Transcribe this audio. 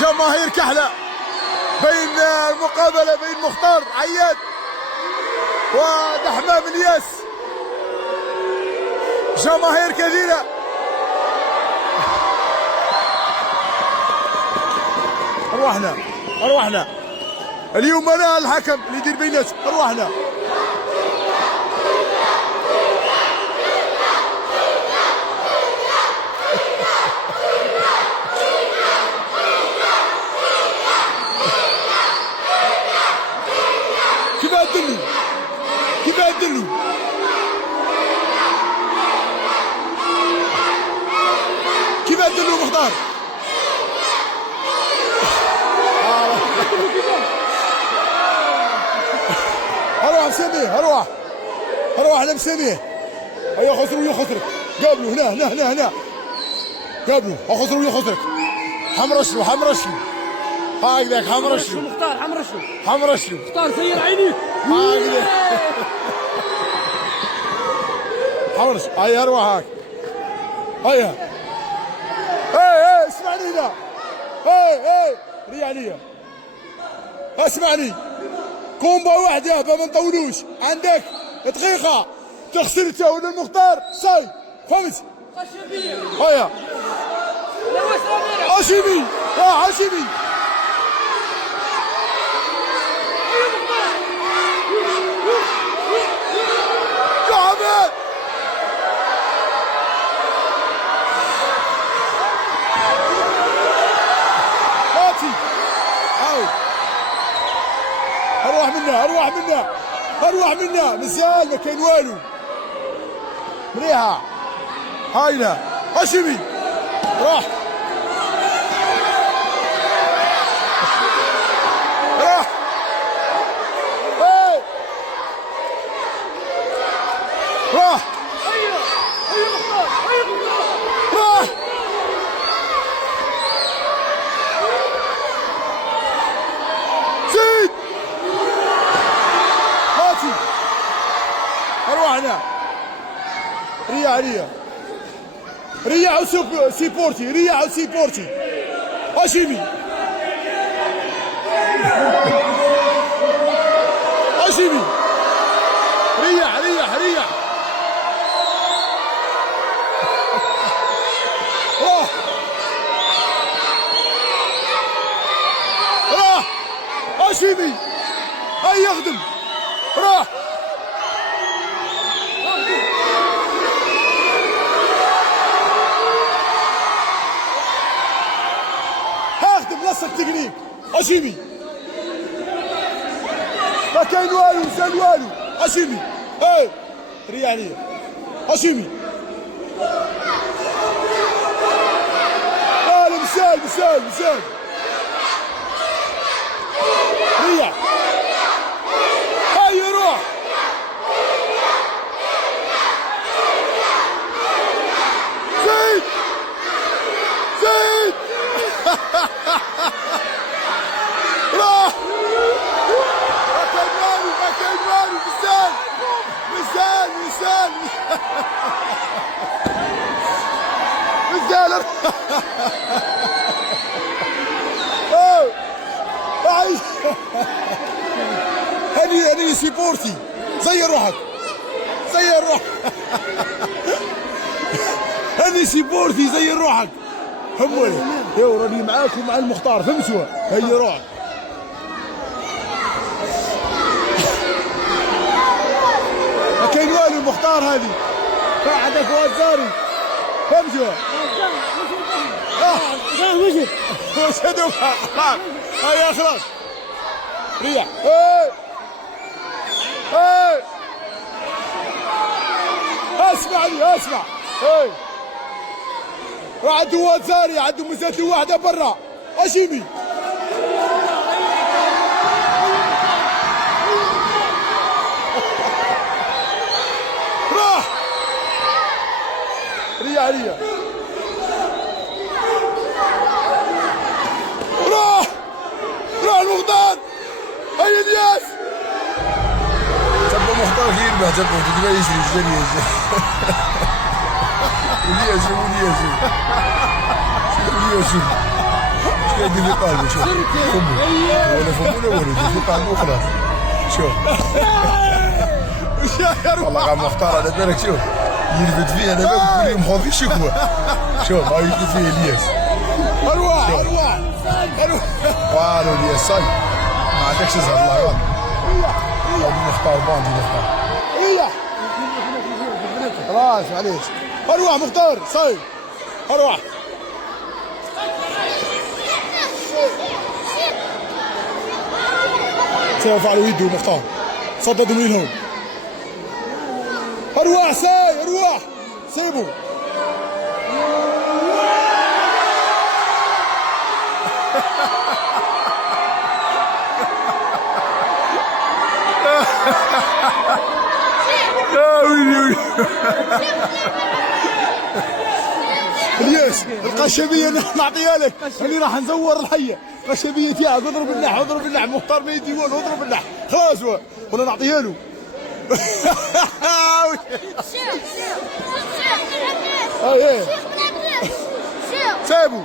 جماهير كحلة بين المقابلة بين مختار عياد ودحمام الياس. جماهير كثيرة. أرواحنا اليوم أنا الحكم اللي يدير بيناتهم. أرواحنا كيف أدلوا مختار. اروح مسميه اروح انا مسميه. ايوه خسروا يخسرك. قابلوا هنا قابلوا خسروا يخسرك. حمرشلو هاكذاك حمرشلو مختار حمرشلو مختار سير عينيك هاكذاك حمرش. هاي اروح هاك. هيا اي اسمعني هنا. اي رياليه اسمعني. كومبا واحد يابا ما نطولوش. عندك دقيقة تغسل تاول المختار ساي فهمت. هيا هاشمي هاشمي كعبة هاتي عاود. اروح منا مزيان ما كاين والو. مليحه هايله هاشمي روح روح زيد هاتي. اروحنا ريا وسيبورتي هاشمي ريح راح هاشمي هاي يخدم راح هاخدم لصق تكنيك هاشمي ما كاين والو زال والو هاشمي. اي رياليه هاشمي قال مثال ريع هاي روح زيد راح ما كاين والو مزال هني سيبورتي زي روحك هني سيبورتي زي روحك. همولي يو راني معاك ومع المختار فهمتوا. هي روحك ما كاين والو. المختار هذه قاعدة فؤاد زاري فهمتوا. وشدوا هيا خلاص ريح. اسمع راح عنده واد زاري عنده مسدس واحدة برا هاشمي راح ريح راح المختار هيا الياس. جنبه مختار يربح جنبه ما يجري وليه شوف شو يدي في قلبه شوف فمه ولا فمونه ولا في قلبه خلاص شوف والله قام مختار على بالك شوف يلفت فيه انا بقول لهم خوفي شكوى شوف ما يلفت فيه الياس اروح اروح اروح والو الياس صاي ما عندكش زهر الله يرضى هذه مختار باندي مختار خلاص معليش اروح مختار صاي اروح سوف على يده مختار صددوا من هون اروح ساي اروح سيبه الياس القشبيه نعطيها لك اللي راح نزور الحيه قشبيه فيها اضرب اللح اضرب اللح مختار ما يدي ولا اضرب اللح خلاص ولا نعطيها له ايه سيبوا